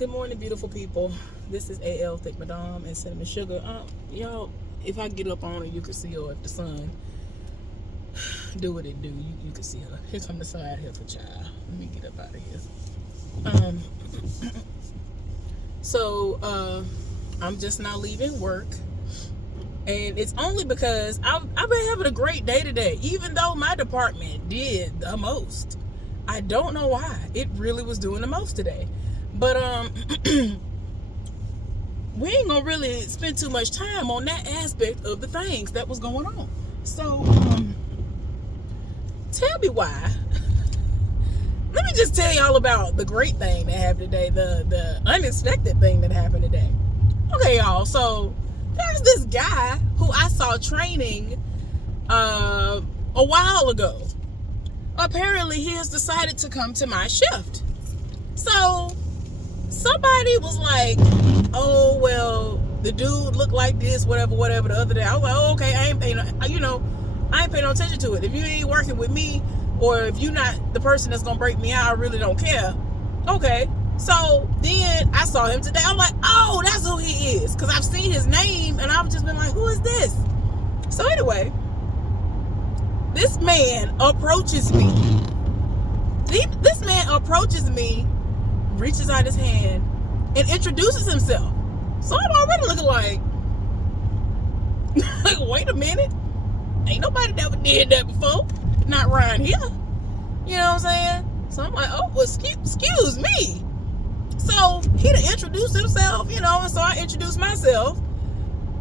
Good morning, beautiful people. This is AL Thick Madame and Cinnamon Sugar. Y'all, if I get up on her, you can see her. If the sun do what it do, you can see her. Here come the side here for child. Let me get up out of here. So I'm just now leaving work. And it's only because I've been having a great day today, even though my department did the most. I don't know why. It really was doing the most today. But we ain't gonna really spend too much time on that aspect of the things that was going on. So tell me why. Let me just tell y'all about the great thing that happened today, the unexpected thing that happened today. Okay, y'all, so there's this guy who I saw training a while ago. Apparently he has decided to come to my shift. So somebody was like, oh, well, the dude looked like this, whatever, the other day. I was like, oh, okay, I ain't paying no attention to it. If you ain't working with me, or if you're not the person that's gonna break me out, I really don't care. Okay. So then I saw him today. I'm like, oh, that's who he is. Because I've seen his name and I've just been like, who is this? So anyway, this man approaches me. Reaches out his hand, and introduces himself. So I'm already looking like, wait a minute. Ain't nobody never did that before. Not around here. You know what I'm saying? So I'm like, oh, well, excuse me. So he done introduced himself, and so I introduced myself.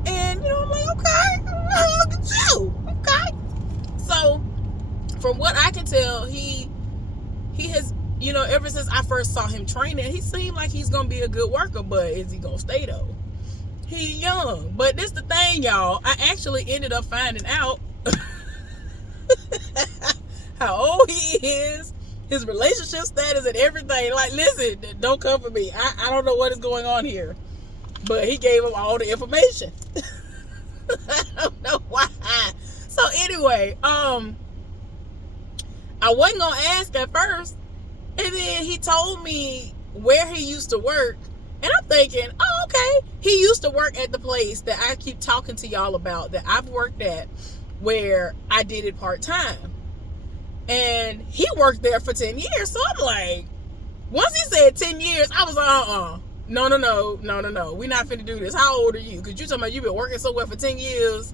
And, I'm like, okay, look at you. Okay. So from what I can tell, he has, ever since I first saw him training, he seemed like he's going to be a good worker, but is he going to stay though? He young. But this the thing, y'all. I actually ended up finding out how old he is, his relationship status and everything. Like, listen, don't come for me. I don't know what is going on here. But he gave him all the information. I don't know why. So anyway, I wasn't going to ask at first. And then he told me where he used to work. And I'm thinking, oh, okay. He used to work at the place that I keep talking to y'all about, that I've worked at, where I did it part-time. And he worked there for 10 years. So I'm like, once he said 10 years, I was like, no. We're not finna do this. How old are you? Because you talking about you've been working somewhere for 10 years.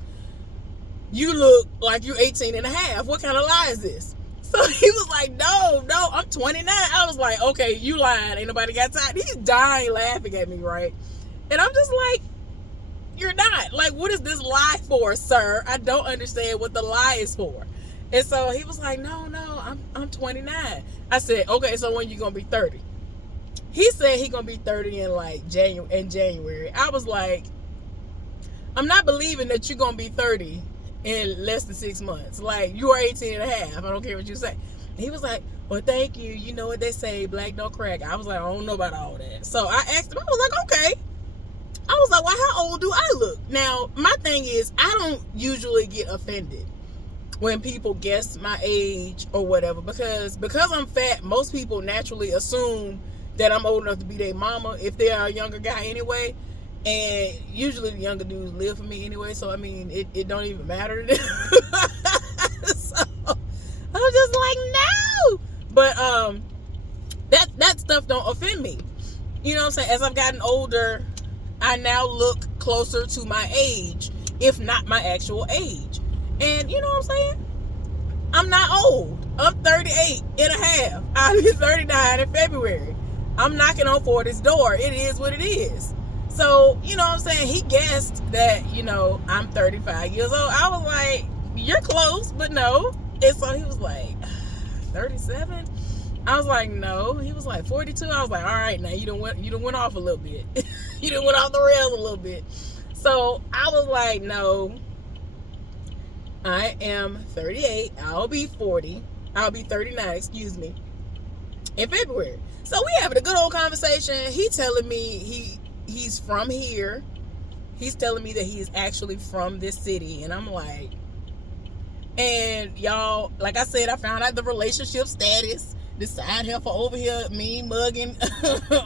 You look like you're 18 and a half. What kind of lie is this? So he was like, no, I'm 29. I was like, okay, you lying. Ain't nobody got time. He's dying laughing at me, right? And I'm just like, you're not. Like, what is this lie for, sir? I don't understand what the lie is for. And so he was like, no, I'm 29. I said, okay, so when you gonna be 30? He said he gonna be 30 in January. I was like, I'm not believing that you're gonna be 30 in less than 6 months. Like, you are 18 and a half. I don't care what you say. And he was like, well, thank you. You know what they say, black don't crack. I was like, I don't know about all that. So I asked him, I was like, okay. I was like, well, how old do I look? Now, my thing is, I don't usually get offended when people guess my age or whatever, because I'm fat, most people naturally assume that I'm old enough to be their mama if they are a younger guy anyway. And usually the younger dudes live for me anyway, so I mean, it don't even matter to them. So I'm just like, no. But that stuff don't offend me. You know what I'm saying? As I've gotten older, I now look closer to my age, if not my actual age. And you know what I'm saying? I'm not old. I'm 38 and a half. I'll be 39 in February. I'm knocking on 40's door. It is what it is. So, you know what I'm saying? He guessed that, I'm 35 years old. I was like, you're close, but no. And so he was like, 37? I was like, no. He was like, 42? I was like, all right, now you done went off a little bit. You done went off the rails a little bit. So I was like, no. I am 38. I'll be 40. I'll be 39, excuse me, in February. So we having a good old conversation. He telling me he's from here. He's telling me that he is actually from this city. And I'm like, and y'all, like I said, I found out the relationship status. this side heifer over here, me mugging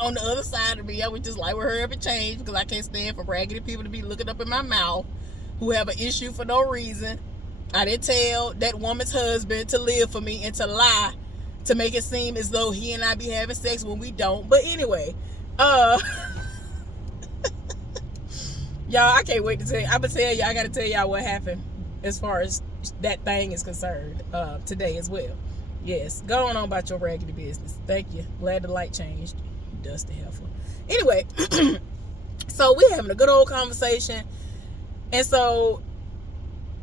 on the other side of me. I would just like, hurry up and change, because I can't stand for raggedy people to be looking up in my mouth who have an issue for no reason. I didn't tell that woman's husband to live for me and to lie to make it seem as though he and I be having sex when we don't. But anyway, y'all, I can't wait to tell you. I'm gonna tell you, I gotta tell y'all what happened as far as that thing is concerned today as well. Yes, go on about your raggedy business. Thank you. Glad the light changed. Dusty heifer. Anyway, so we're having a good old conversation, and so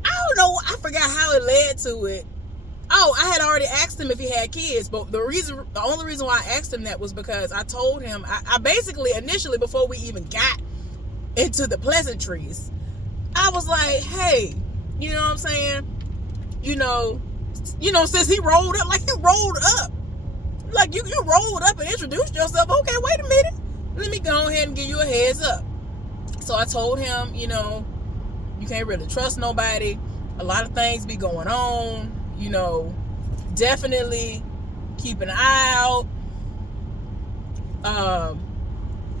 I don't know, I forgot how it led to it. Oh, I had already asked him if he had kids, but the only reason why I asked him that was because I told him, I basically initially, before we even got into the pleasantries, I was like, hey, you know what I'm saying? You know, since he rolled up, like he rolled up. Like you rolled up and introduced yourself. Okay, wait a minute. Let me go ahead and give you a heads up. So I told him, you know, you can't really trust nobody. A lot of things be going on. You know, definitely keep an eye out.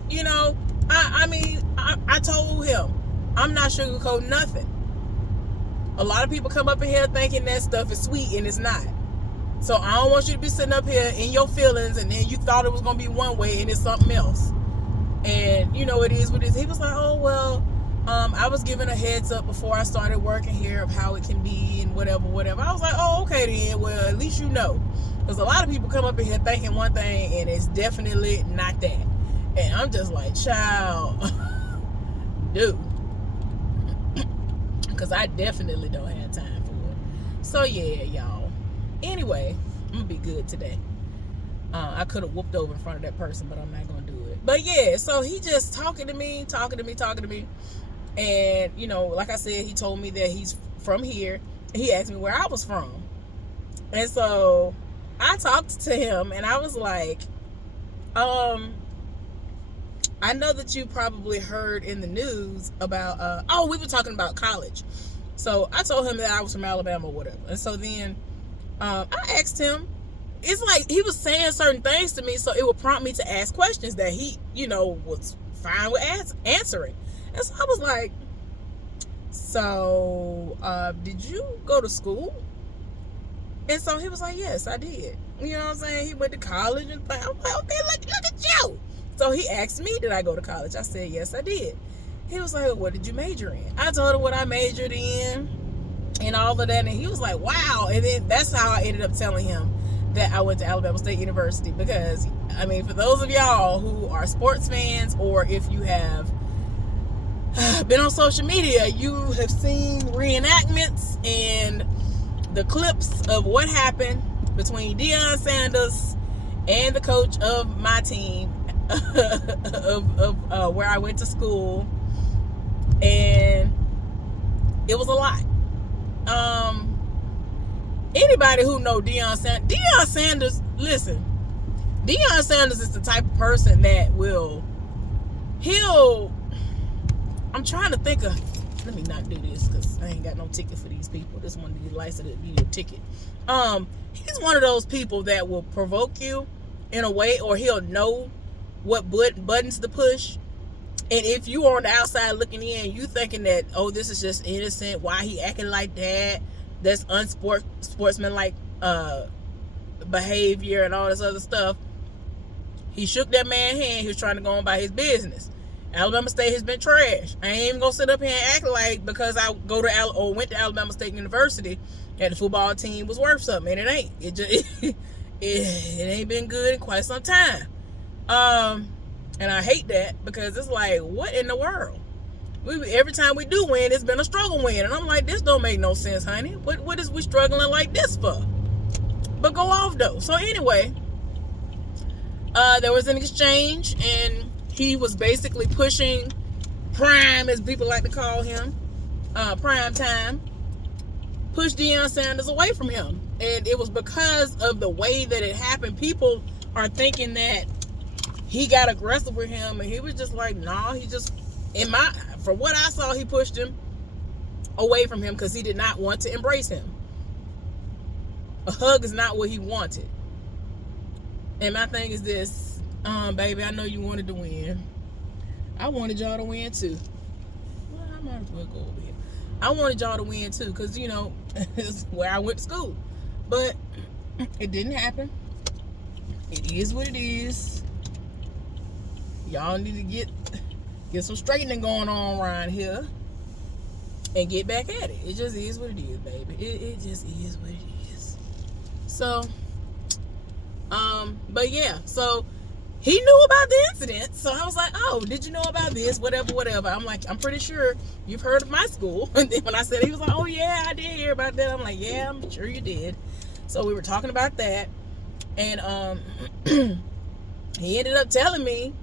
You know, I told him, I'm not sugarcoating nothing. A lot of people come up in here thinking that stuff is sweet, and it's not. So I don't want you to be sitting up here in your feelings, and then you thought it was going to be one way, and it's something else. And, you know, it is what it is. He was like, oh, well, I was given a heads up before I started working here of how it can be and whatever. I was like, oh, okay then. Well, at least you know. Because a lot of people come up in here thinking one thing, and it's definitely not that. And I'm just like, child, dude. Because I definitely don't have time for it. So, yeah, y'all. Anyway, I'm going to be good today. I could have whooped over in front of that person, but I'm not going to do it. But, yeah, so he just talking to me. And, you know, like I said, he told me that he's from here. He asked me where I was from. And so I talked to him, and I was like, I know that you probably heard in the news about, we were talking about college. So I told him that I was from Alabama or whatever. And so then I asked him, it's like he was saying certain things to me, so it would prompt me to ask questions that he, you know, was fine with answering. And so I was like, so did you go to school? And so he was like, yes, I did. You know what I'm saying? He went to college, and I'm like, okay, look at you. So he asked me, did I go to college? I said, yes, I did. He was like, what did you major in? I told him what I majored in and all of that. And he was like, wow. And then that's how I ended up telling him that I went to Alabama State University. Because, I mean, for those of y'all who are sports fans, or if you have been on social media, you have seen reenactments and the clips of what happened between Deion Sanders and the coach of my team of where I went to school, and it was a lot. Anybody who know Deion Sanders, listen, Deion Sanders is the type of person that I'm trying to think of, let me not do this because I ain't got no ticket for these people. This one need license to be a ticket. He's one of those people that will provoke you in a way, or he'll know what buttons to push. And if you are on the outside looking in, you thinking that, oh, this is just innocent, why he acting like that, that's unsportsmanlike behavior and all this other stuff. He shook that man's hand. He was trying to go on by his business. Alabama State has been trash. I ain't even gonna sit up here and act like because I went to Alabama State University that the football team was worth something, and it ain't. It just it ain't been good in quite some time. And I hate that because it's like, what in the world? Every time we do win, it's been a struggle win, and I'm like, this don't make no sense, honey. What is we struggling like this for? But go off though. So anyway, there was an exchange, and he was basically pushing Prime, as people like to call him, Prime Time, pushed Deion Sanders away from him. And it was because of the way that it happened. People are thinking that he got aggressive with him, and he was just like, nah, he just, from what I saw, he pushed him away from him because he did not want to embrace him. A hug is not what he wanted. And my thing is this, baby, I know you wanted to win. I wanted y'all to win too. Well, I might as well go over here. I wanted y'all to win too, because, you know, it's where I went to school. But it didn't happen. It is what it is. Y'all need to get some straightening going on around here and get back at it. It just is what it is, baby. It just is what it is. So, but yeah, so he knew about the incident. So I was like, oh, did you know about this? Whatever. I'm like, I'm pretty sure you've heard of my school. And then when I said, he was like, oh yeah, I did hear about that. I'm like, yeah, I'm sure you did. So we were talking about that. And he ended up telling me,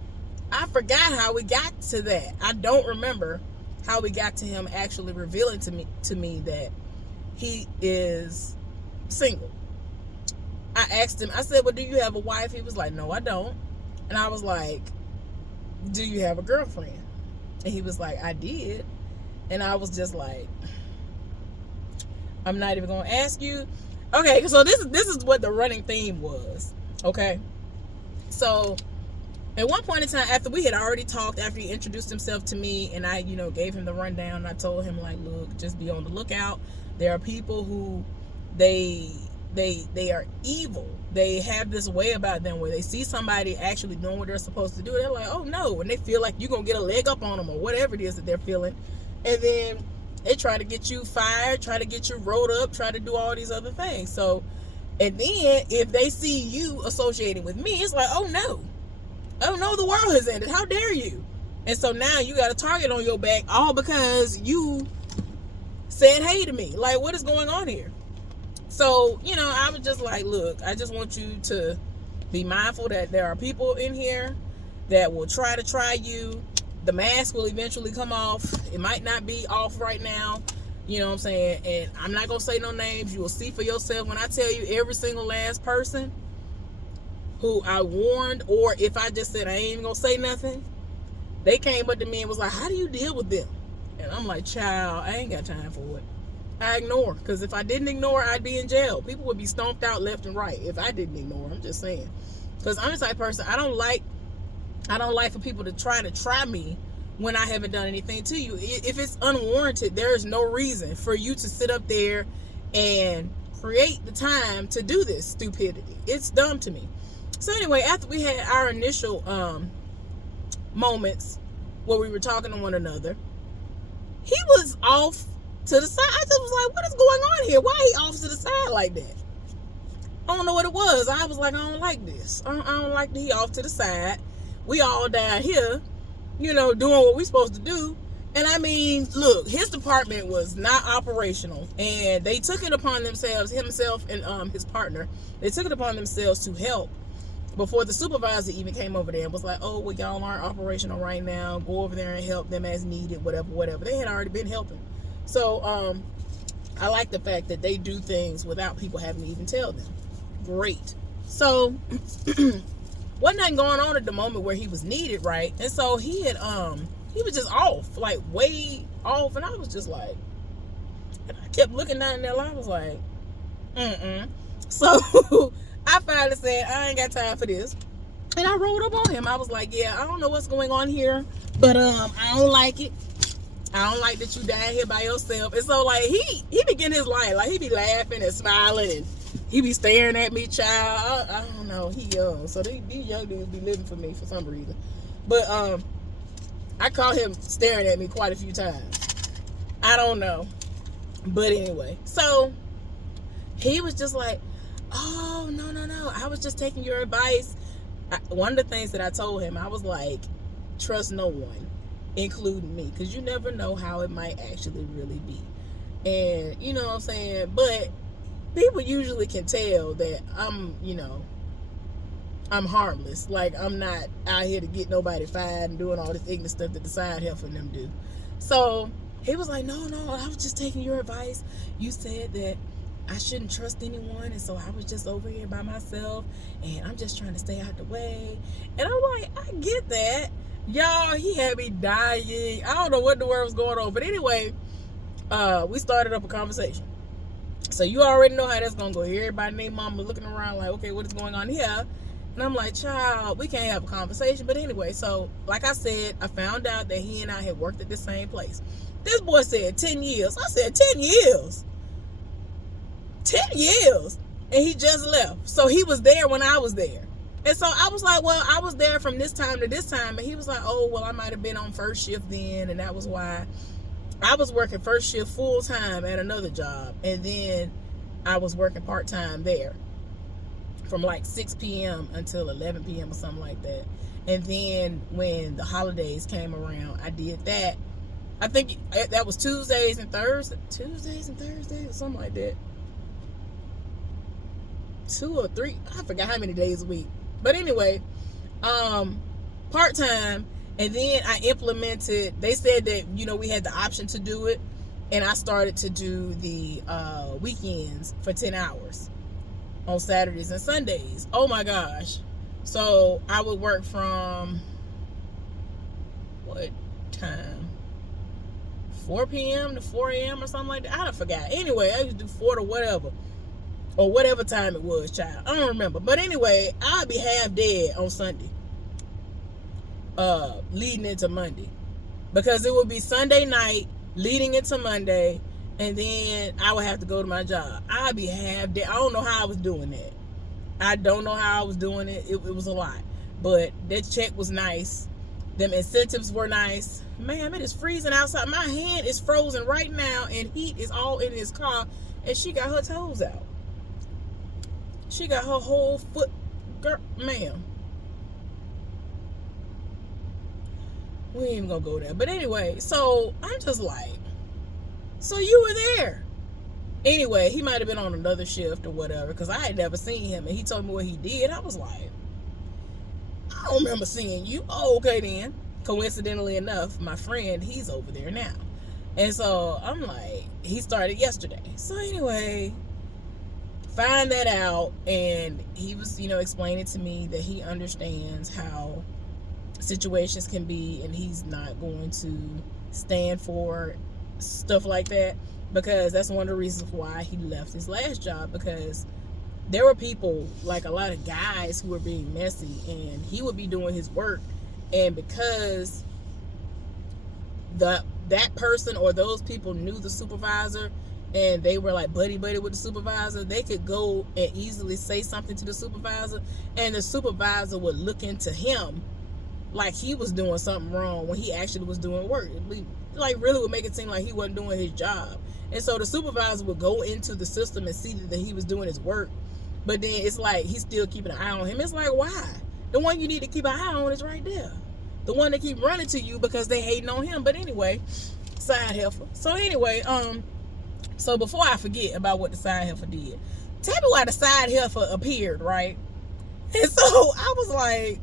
I forgot how we got to that. I don't remember how we got to him actually revealing to me that he is single. I asked him, I said, well, do you have a wife? He was like, no, I don't. And I was like, do you have a girlfriend? And he was like, I did. And I was just like, I'm not even going to ask you. Okay, so this is what the running theme was. Okay. So at one point in time, after we had already talked, after he introduced himself to me and I, you know, gave him the rundown, and I told him, like, look, just be on the lookout. There are people who they are evil. They have this way about them where they see somebody actually doing what they're supposed to do. They're like, oh no. And they feel like you're going to get a leg up on them or whatever it is that they're feeling. And then they try to get you fired, try to get you rolled up, try to do all these other things. So, and then if they see you associating with me, it's like, oh no, the world has ended. How dare you? And so now you got a target on your back all because you said hey to me. Like, what is going on here? So, you know, I was just like, look, I just want you to be mindful that there are people in here that will try you. The mask will eventually come off. It might not be off right now. You know what I'm saying? And I'm not going to say no names. You will see for yourself when I tell you every single last person who I warned, or if I just said I ain't even going to say nothing, they came up to me and was like, how do you deal with them? And I'm like, child, I ain't got time for it. I ignore, because if I didn't ignore, I'd be in jail. People would be stomped out left and right if I didn't ignore. I'm just saying, because I'm the type of person, I don't like for people to try me when I haven't done anything to you. If it's unwarranted, there is no reason for you to sit up there and create the time to do this stupidity. It's dumb to me. So anyway, after we had our initial moments where we were talking to one another, he was off to the side. I just was like, what is going on here? Why he off to the side like that? I don't know what it was. I was like, I don't like this. I don't like that he off to the side. We all down here, you know, doing what we supposed to do. And I mean, look, his department was not operational, and they took it upon themselves, himself and his partner, they took it upon themselves to help before the supervisor even came over there and was like, oh, well, y'all aren't operational right now. Go over there and help them as needed, whatever. They had already been helping. So I like the fact that they do things without people having to even tell them. Great. So wasn't nothing going on at the moment where he was needed, right? And so he was just off, like way off, and I was just like, and I kept looking down there, I was like, So I finally said, I ain't got time for this. And I rolled up on him. I was like, yeah, I don't know what's going on here, but I don't like it. I don't like that you down here by yourself. And so, like, he be getting his life. Like, he be laughing and smiling, and he be staring at me, child. I don't know. He young. So these young dudes be living for me for some reason. But I caught him staring at me quite a few times. I don't know. But anyway. So he was just like, oh, no. I was just taking your advice. One of the things that I told him, I was like, trust no one, including me, because you never know how it might actually really be. And you know what I'm saying? But people usually can tell that I'm harmless. Like, I'm not out here to get nobody fired and doing all this ignorant stuff that the side helping them do. So he was like, no, I was just taking your advice. You said that I shouldn't trust anyone, and so I was just over here by myself, and I'm just trying to stay out the way. And I'm like, I get that. Y'all, he had me dying. I don't know what the word was going on. But anyway, we started up a conversation. So you already know how that's going to go. Everybody named mama looking around like, okay, what is going on here? And I'm like, child, we can't have a conversation. But anyway, so like I said, I found out that he and I had worked at the same place. This boy said 10 years. I said, 10 years? 10 years. And he just left. So he was there when I was there. And so I was like, well, I was there from this time to this time. And he was like, oh, well, I might have been on first shift then. And that was why I was working first shift full time at another job. And then I was working part time there from like 6 p.m. until 11 p.m. or something like that. And then when the holidays came around, I did that. I think that was Tuesdays and Thursdays or something like that. 2 or 3, I forgot how many days a week. But anyway, part-time. And then I implemented, they said that, you know, we had the option to do it. And I started to do the weekends for 10 hours on Saturdays and Sundays. Oh my gosh. So I would work from, what time? 4 p.m. to 4 a.m. or something like that. I don't forgot. Anyway, I used to do 4 to whatever. Or whatever time it was, child. I don't remember. But anyway, I'd be half dead on Sunday. Leading into Monday. Because it would be Sunday night, leading into Monday, and then I would have to go to my job. I'd be half dead. I don't know how I was doing that. I don't know how I was doing it. It was a lot. But that check was nice. Them incentives were nice. Ma'am, it is freezing outside. My hand is frozen right now, and heat is all in his car, and she got her toes out. She got her whole foot, girl, ma'am. We ain't even gonna go there. But anyway, so I'm just like, so you were there. Anyway, he might have been on another shift or whatever, because I had never seen him, and he told me what he did. I was like, I don't remember seeing you. Oh, okay then. Coincidentally enough, my friend, he's over there now. And so I'm like, he started yesterday. So anyway, find that out, and he was, you know, explaining to me that he understands how situations can be, and he's not going to stand for stuff like that, because that's one of the reasons why he left his last job, because there were people, like a lot of guys, who were being messy, and he would be doing his work, and because that person or those people knew the supervisor, and they were like buddy with the supervisor, they could go and easily say something to the supervisor, and the supervisor would look into him like he was doing something wrong when he actually was doing work. Like, really would make it seem like he wasn't doing his job. And so the supervisor would go into the system and see that he was doing his work, but then it's like he's still keeping an eye on him. It's like, why? The one you need to keep an eye on is right there. The one that keep running to you because they hating on him. But anyway, side heifer. So anyway, so before I forget about what the side heifer did, tell me why the side heifer appeared, right? And so I was like,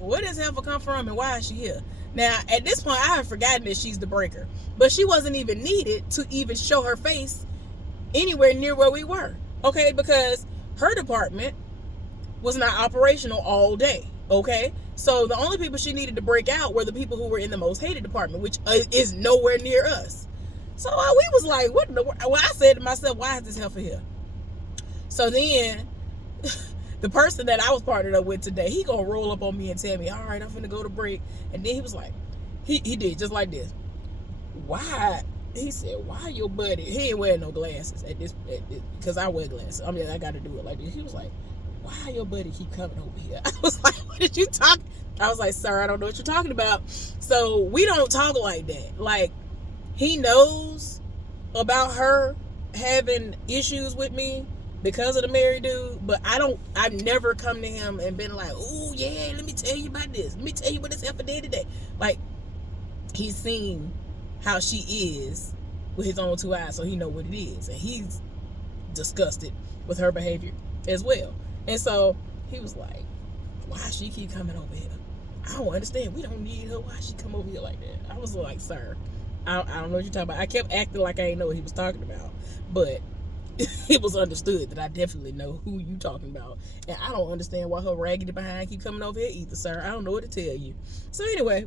where does heifer come from and why is she here? Now, at this point, I have forgotten that she's the breaker. But she wasn't even needed to even show her face anywhere near where we were. Okay? Because her department was not operational all day. Okay? So the only people she needed to break out were the people who were in the most hated department, which is nowhere near us. So we was like, what in the world? Well, I said to myself, why is this heifer here? So then the person that I was partnered up with today, he gonna roll up on me and tell me, all right, I'm finna go to break. And then he was like, he did just like this. Why? He said, why your buddy? He ain't wearing no glasses at this, because I wear glasses. I mean, I got to do it like this. He was like, why your buddy keep coming over here? I was like, what did you talk? I was like, sir, I don't know what you're talking about. So we don't talk like that. Like, he knows about her having issues with me because of the married dude, but I've never come to him and been like, oh yeah, let me tell you about this. Let me tell you what this heifer did today. Like, he's seen how she is with his own 2 eyes, so he know what it is. And he's disgusted with her behavior as well. And so he was like, why she keep coming over here? I don't understand. We don't need her. Why she come over here like that? I was like, sir, I don't know what you're talking about. I kept acting like I didn't know what he was talking about. But it was understood that I definitely know who you talking about. And I don't understand why her raggedy behind keep coming over here either, sir. I don't know what to tell you. So anyway,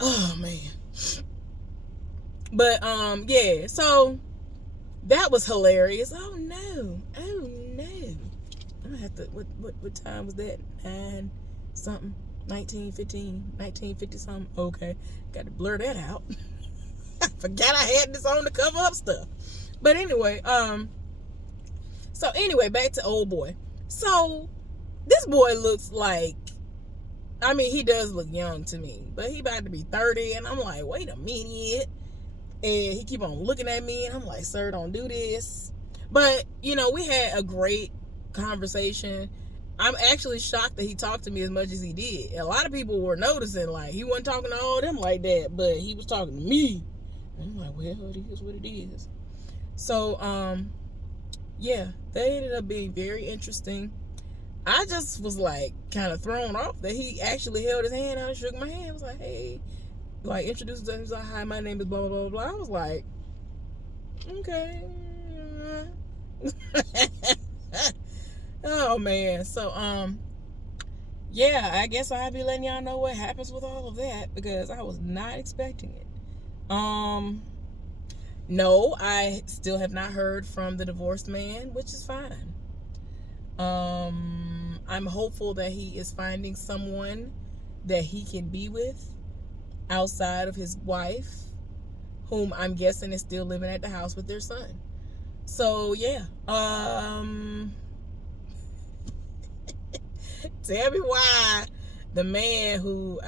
oh man. But yeah, so that was hilarious. Oh no. I have to, what time was that? 9 something, 1950 something. Okay, got to blur that out. I forgot I had this on to cover up stuff. But anyway, so anyway, back to old boy. So this boy looks like, I mean, he does look young to me, but he about to be 30, and I'm like, wait a minute. And he keep on looking at me, and I'm like, sir, don't do this. But, you know, we had a great conversation. I'm actually shocked that he talked to me as much as he did. A lot of people were noticing, like, he wasn't talking to all of them like that, but he was talking to me. And I'm like, well, it is what it is. So, yeah, they ended up being very interesting. I just was like kind of thrown off that he actually held his hand out and shook my hand. I was like, hey, like introduced himself. He was like, hi, my name is blah, blah, blah, blah. I was like, okay. Oh man. So, yeah, I guess I'll be letting y'all know what happens with all of that because I was not expecting it. No, I still have not heard from the divorced man, which is fine. I'm hopeful that he is finding someone that he can be with outside of his wife, whom I'm guessing is still living at the house with their son. So yeah, tell me why the man who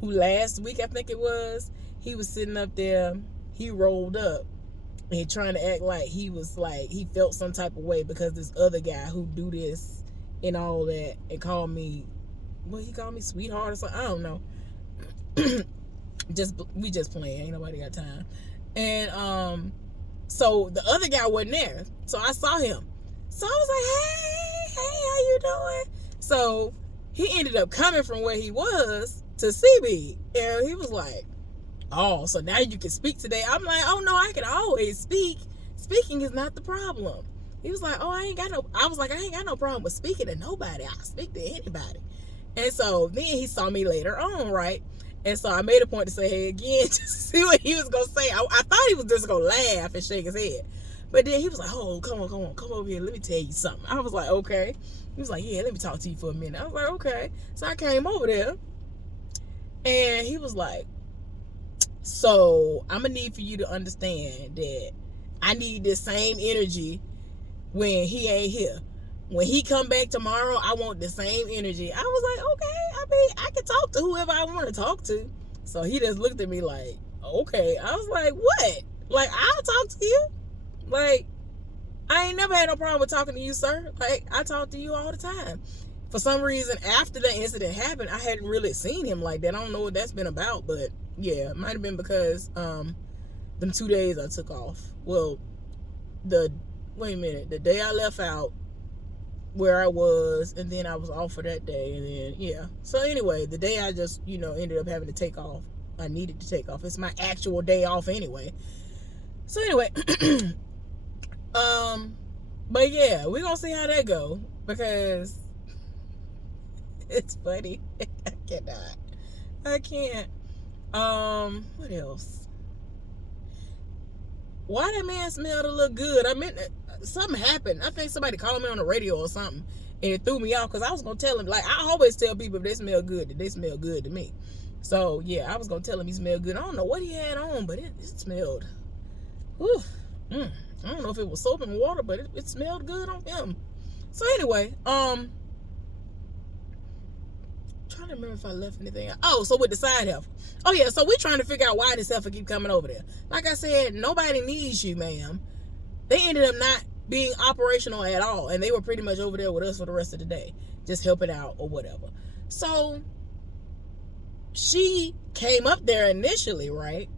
last week I think it was, he was sitting up there, he rolled up and trying to act like he was like, he felt some type of way because this other guy who do this and all that and called me, what he called me, sweetheart or something, I don't know. We just playing, ain't nobody got time. And so the other guy wasn't there, so I saw him. So I was like, hey, how you doing? So he ended up coming from where he was to see me, and he was like, oh, so now you can speak today. I'm like, oh no, I can always speak. Speaking is not the problem. He was like, oh, I was like, I ain't got no problem with speaking to nobody. I'll speak to anybody. And so then he saw me later on, right? And so I made a point to say, hey, again, just to see what he was going to say. I thought he was just going to laugh and shake his head. But then he was like, oh, come on, come over here. Let me tell you something. I was like, okay. He was like, yeah, let me talk to you for a minute. I was like, okay. So I came over there. And he was like, so I'm going to need for you to understand that I need this same energy when he ain't here. When he come back tomorrow, I want the same energy. I was like, okay, I mean, I can talk to whoever I want to talk to. So he just looked at me like, okay. I was like, what? Like, I'll talk to you? Like, I ain't never had no problem with talking to you, sir. Like, I talk to you all the time. For some reason, after that incident happened, I hadn't really seen him like that. I don't know what that's been about, but yeah, it might have been because them 2 days I took off. Well, the day I left out where I was, and then I was off for that day, and then yeah. So anyway, the day I just, ended up having to take off. I needed to take off. It's my actual day off anyway. So anyway, but yeah, we're gonna see how that go because it's funny. I can't. What else? Why that man smelled a little good? I mean, something happened. I think somebody called me on the radio or something, and it threw me off because I was gonna tell him, like, I always tell people if they smell good, that they smell good to me. So yeah, I was gonna tell him he smelled good. I don't know what he had on, but it smelled. Whew, I don't know if it was soap and water, but it smelled good on him. So anyway, trying to remember if I left anything out. Oh, so with the side heifer. Oh yeah, so we're trying to figure out why this heifer keep coming over there. Like I said, nobody needs you, ma'am. They ended up not being operational at all, and they were pretty much over there with us for the rest of the day, just helping out or whatever. So she came up there initially, right?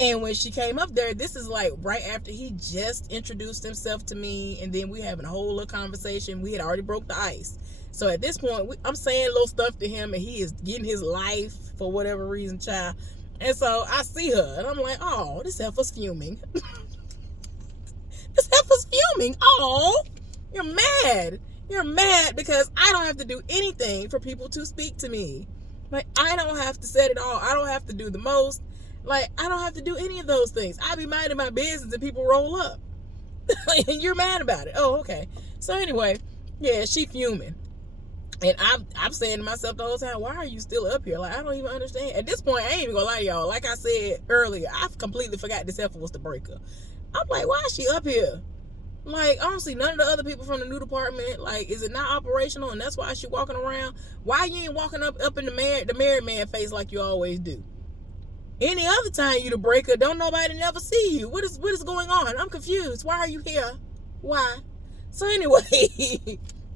And when she came up there, this is like right after he just introduced himself to me, and then we having a whole little conversation. We had already broke the ice. So at this point, I'm saying little stuff to him, and he is getting his life for whatever reason, child. And so I see her, and I'm like, oh, this heifer's fuming. This heifer's fuming. Oh, you're mad. You're mad because I don't have to do anything for people to speak to me. Like, I don't have to set it all. I don't have to do the most. Like, I don't have to do any of those things. I be minding my business and people roll up. And you're mad about it. Oh, okay. So anyway, yeah, she fuming. And I'm saying to myself the whole time, why are you still up here? Like, I don't even understand. At this point, I ain't even gonna lie to y'all. Like I said earlier, I completely forgot this heifer was the breaker. I'm like, why is she up here? Like, I don't see none of the other people from the new department. Like, is it not operational? And that's why she walking around? Why you ain't walking up in the married man face like you always do? Any other time you the breaker, don't nobody never see you. What is going on? I'm confused. Why are you here? Why? So anyway,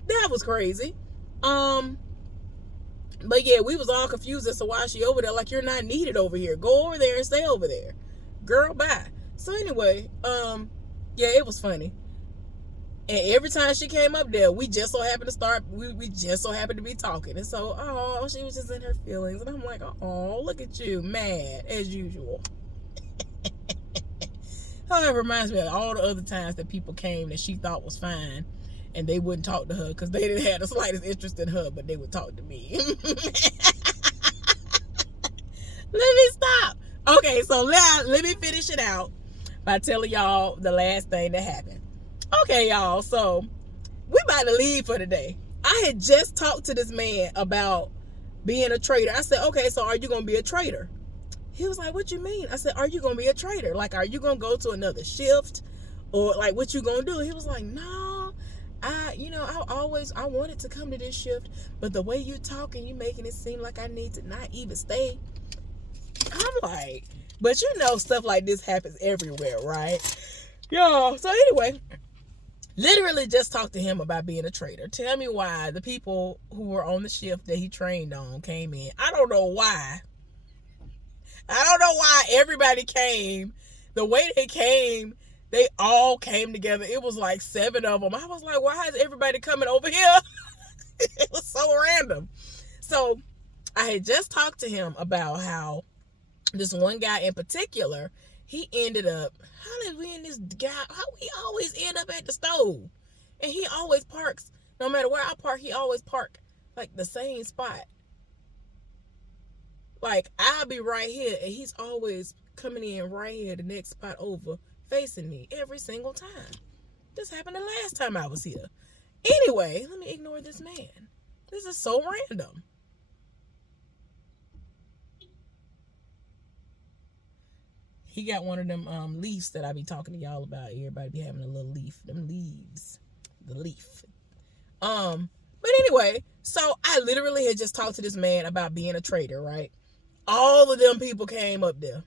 that was crazy. But yeah, we was all confused as to why she over there. Like, you're not needed over here. Go over there and stay over there. Girl, bye. So anyway, yeah, it was funny. And every time she came up there, we just so happened to start, we just so happened to be talking. And so, oh, she was just in her feelings. And I'm like, oh, look at you, mad as usual. Oh, it reminds me of all the other times that people came that she thought was fine. And they wouldn't talk to her because they didn't have the slightest interest in her, but they would talk to me. Let me stop. Okay, so let me finish it out by telling y'all the last thing that happened. Okay, y'all, so we about to leave for the day. I had just talked to this man about being a trader. I said, okay, so are you going to be a trader? He was like, what you mean? I said, are you going to be a trader? Like, are you going to go to another shift? Or, like, what you going to do? He was like, no, I wanted to come to this shift, but the way you talking, you making it seem like I need to not even stay. I'm like, but you know stuff like this happens everywhere, right? Yo, so anyway, literally just talked to him about being a trader. Tell me why the people who were on the shift that he trained on came in. I don't know why. I don't know why everybody came. The way they came, they all came together. It was like 7 of them. I was like, why is everybody coming over here? It was so random. So I had just talked to him about how this one guy in particular, he ended up, how we always end up at the stove. And he always parks, no matter where I park, he always park like the same spot. Like, I'll be right here and he's always coming in right here, the next spot over, facing me every single time. This happened the last time I was here. Anyway, let me ignore this man. This is so random. He got one of them leaves that I be talking to y'all about. Everybody be having a little leaf. Them leaves. The leaf. But anyway, so I literally had just talked to this man about being a trader, right? All of them people came up there.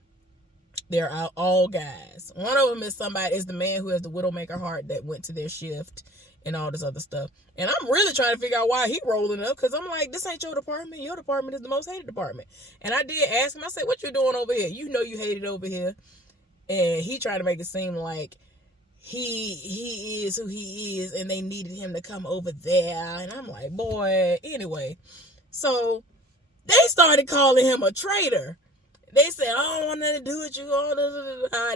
They're all guys. One of them is the man who has the Widowmaker heart that went to their shift and all this other stuff. And I'm really trying to figure out why he rolling up, because I'm like, this ain't your department. Your department is the most hated department. And I did ask him, I said, what you doing over here? You know you hated over here. And he tried to make it seem like he is who he is and they needed him to come over there. And I'm like, boy, anyway. So they started calling him a traitor. They said, I don't want nothing to do with you.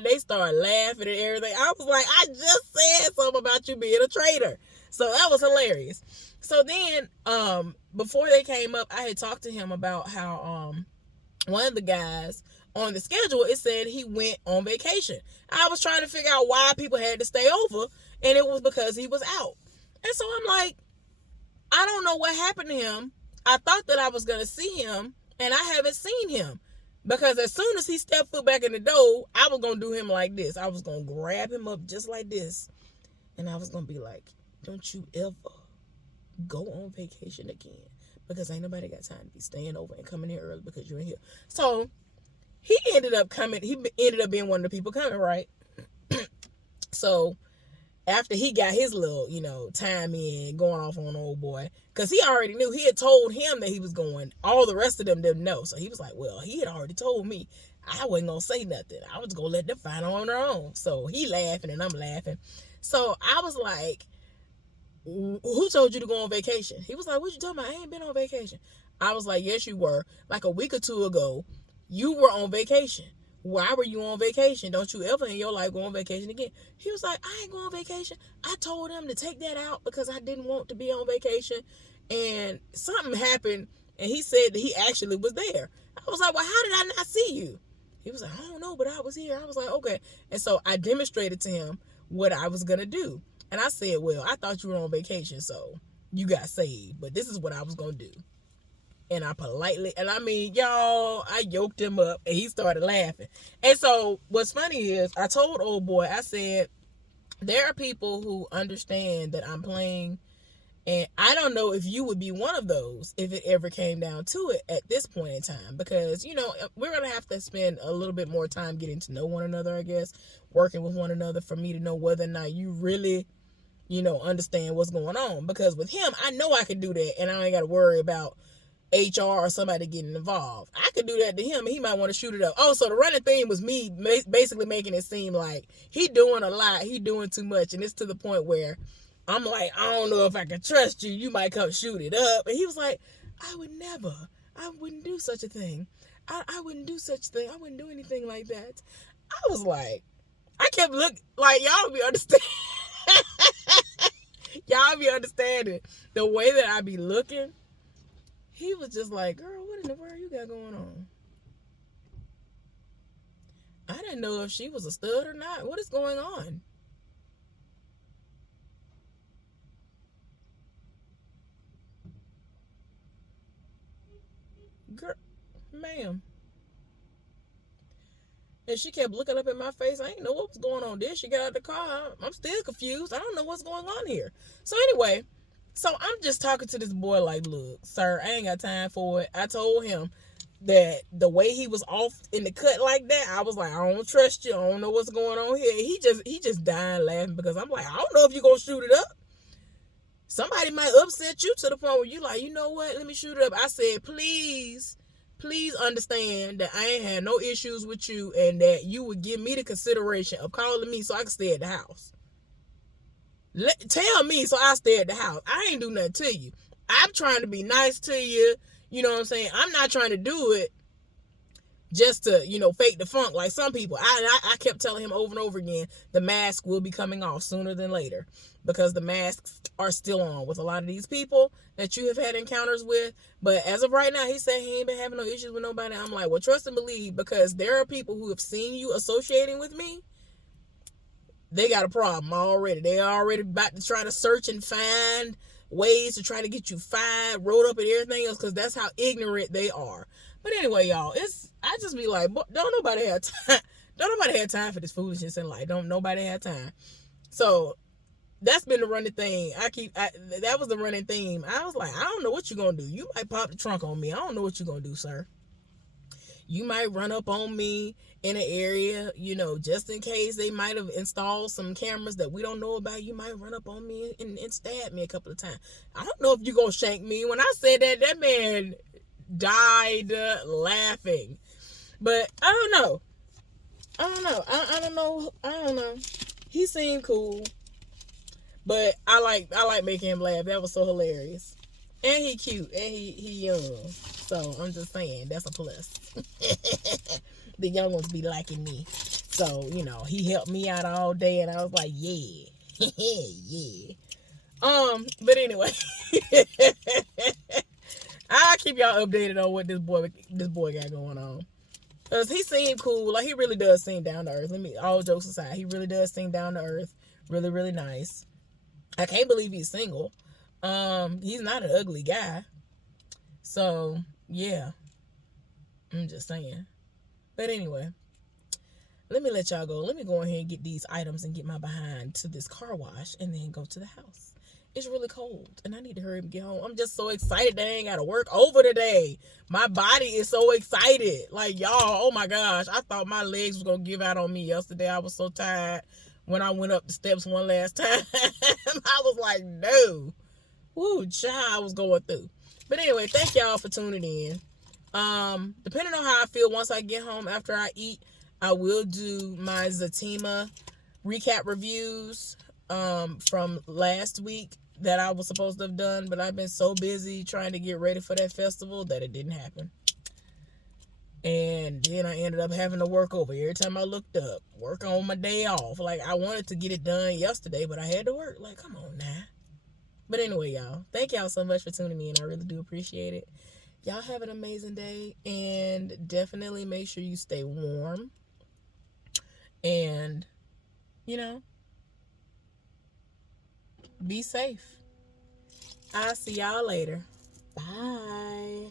They started laughing and everything. I was like, I just said something about you being a traitor. So that was hilarious. So then, before they came up, I had talked to him about how one of the guys on the schedule, it said he went on vacation. I was trying to figure out why people had to stay over, and it was because he was out. And so I'm like, I don't know what happened to him. I thought that I was going to see him, and I haven't seen him. Because as soon as he stepped foot back in the door, I was going to do him like this. I was going to grab him up just like this. And I was going to be like, don't you ever go on vacation again. Because ain't nobody got time to be staying over and coming here early because you're in here. So he ended up being one of the people coming, right? So after he got his little, time in, going off on old boy, because he already knew, he had told him that he was going. All the rest of them didn't know. So he was like, well, he had already told me. I wasn't going to say nothing. I was going to let them find out on their own. So he laughing and I'm laughing. So I was like, who told you to go on vacation? He was like, what you talking about? I ain't been on vacation. I was like, yes, you were. Like a week or two ago, you were on vacation. Why were you on vacation? Don't you ever in your life go on vacation again? He was like, I ain't going on vacation. I told him to take that out because I didn't want to be on vacation. And something happened, and he said that he actually was there. I was like, well, how did I not see you? He was like, I don't know, but I was here. I was like, okay. And so I demonstrated to him what I was going to do. And I said, well, I thought you were on vacation, so you got saved. But this is what I was going to do. And I politely, and I mean, y'all, I yoked him up and he started laughing. And so what's funny is I told old boy, I said, there are people who understand that I'm playing, and I don't know if you would be one of those if it ever came down to it at this point in time, because, you know, we're going to have to spend a little bit more time getting to know one another, I guess, working with one another for me to know whether or not you really, you know, understand what's going on. Because with him, I know I can do that, and I ain't got to worry about HR or somebody getting involved. I could do that to him and he might want to shoot it up. Oh, so the running theme was me basically making it seem like he doing a lot, he doing too much, and it's to the point where I'm like, I don't know if I can trust you, you might come shoot it up. And he was like, I wouldn't do such a thing. I wouldn't do such a thing. I wouldn't do anything like that. I was like, I kept looking like y'all be understanding. Y'all be understanding the way that I be looking. He was just like, girl, what in the world you got going on? I didn't know if she was a stud or not. What is going on? Girl, ma'am. And she kept looking up in my face. I didn't know what was going on. Then she got out of the car. I'm still confused. I don't know what's going on here. So anyway, so I'm just talking to this boy like, look, sir, I ain't got time for it. I told him that the way he was off in the cut like that, I was like, I don't trust you. I don't know what's going on here. He just died laughing because I'm like, I don't know if you're going to shoot it up. Somebody might upset you to the point where you like, you know what? Let me shoot it up. I said, please understand that I ain't had no issues with you and that you would give me the consideration of calling me so I can stay at the house. Tell me so I stay at the house. I ain't do nothing to you. I'm trying to be nice to you. You know what I'm saying? I'm not trying to do it just to, you know, fake the funk like some people. I kept telling him over and over again, the mask will be coming off sooner than later because the masks are still on with a lot of these people that you have had encounters with. But as of right now, he said he ain't been having no issues with nobody. I'm like, well, trust and believe, because there are people who have seen you associating with me. They got a problem already. They already about to try to search and find ways to try to get you fired, wrote up and everything else, because that's how ignorant they are. But anyway, y'all, I just be like, don't nobody have time. Don't nobody have time for this foolishness in life. Don't nobody have time. So that's been the running thing. That was the running theme. I was like, I don't know what you're gonna do. You might pop the trunk on me. I don't know what you're gonna do, sir. You might run up on me in an area, you know, just in case they might have installed some cameras that we don't know about. You might run up on me and stab me a couple of times. I don't know if you're going to shank me. When I said that, that man died laughing. But I don't know. I don't know. He seemed cool. But I like making him laugh. That was so hilarious. And he cute. And he young. So I'm just saying, that's a plus. The young ones be liking me. So, you know, he helped me out all day and I was like, yeah. Yeah. But anyway. I'll keep y'all updated on what this boy got going on. Because he seemed cool. Like, he really does seem down to earth. All jokes aside, he really does seem down to earth. Really, really nice. I can't believe he's single. He's not an ugly guy. So, yeah. I'm just saying. But anyway, let me let y'all go. Let me go ahead and get these items and get my behind to this car wash and then go to the house. It's really cold and I need to hurry and get home. I'm just so excited that I ain't got to work over today. My body is so excited. Like, y'all, oh my gosh. I thought my legs was going to give out on me yesterday. I was so tired when I went up the steps one last time. I was like, no. Woo, child, I was going through. But anyway, thank y'all for tuning in. Depending on how I feel once I get home after I eat, I will do my Zatima recap reviews from last week that I was supposed to have done, but I've been so busy trying to get ready for that festival that it didn't happen. And then I ended up having to work over every time I looked up, work on my day off. Like, I wanted to get it done yesterday, but I had to work. Like, come on now. But anyway, y'all, thank y'all so much for tuning in. I really do appreciate it. Y'all have an amazing day, and definitely make sure you stay warm. And, you know, Be safe. I'll see y'all later. Bye.